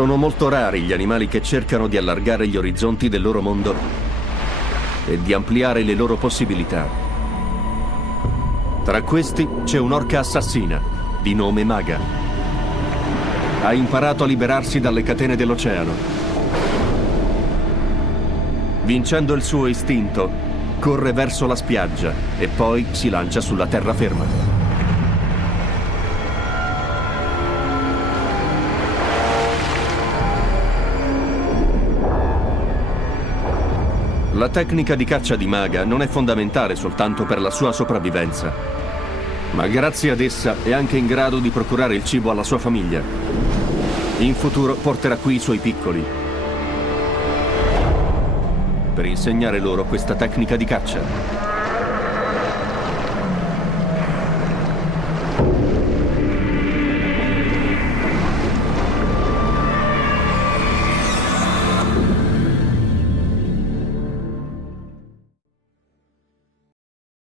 Sono molto rari gli animali che cercano di allargare gli orizzonti del loro mondo e di ampliare le loro possibilità. Tra questi c'è un'orca assassina, di nome Maga. Ha imparato a liberarsi dalle catene dell'oceano. Vincendo il suo istinto, corre verso la spiaggia e poi si lancia sulla terraferma. La tecnica di caccia di Maga non è fondamentale soltanto per la sua sopravvivenza, ma grazie ad essa è anche in grado di procurare il cibo alla sua famiglia. In futuro porterà qui i suoi piccoli per insegnare loro questa tecnica di caccia.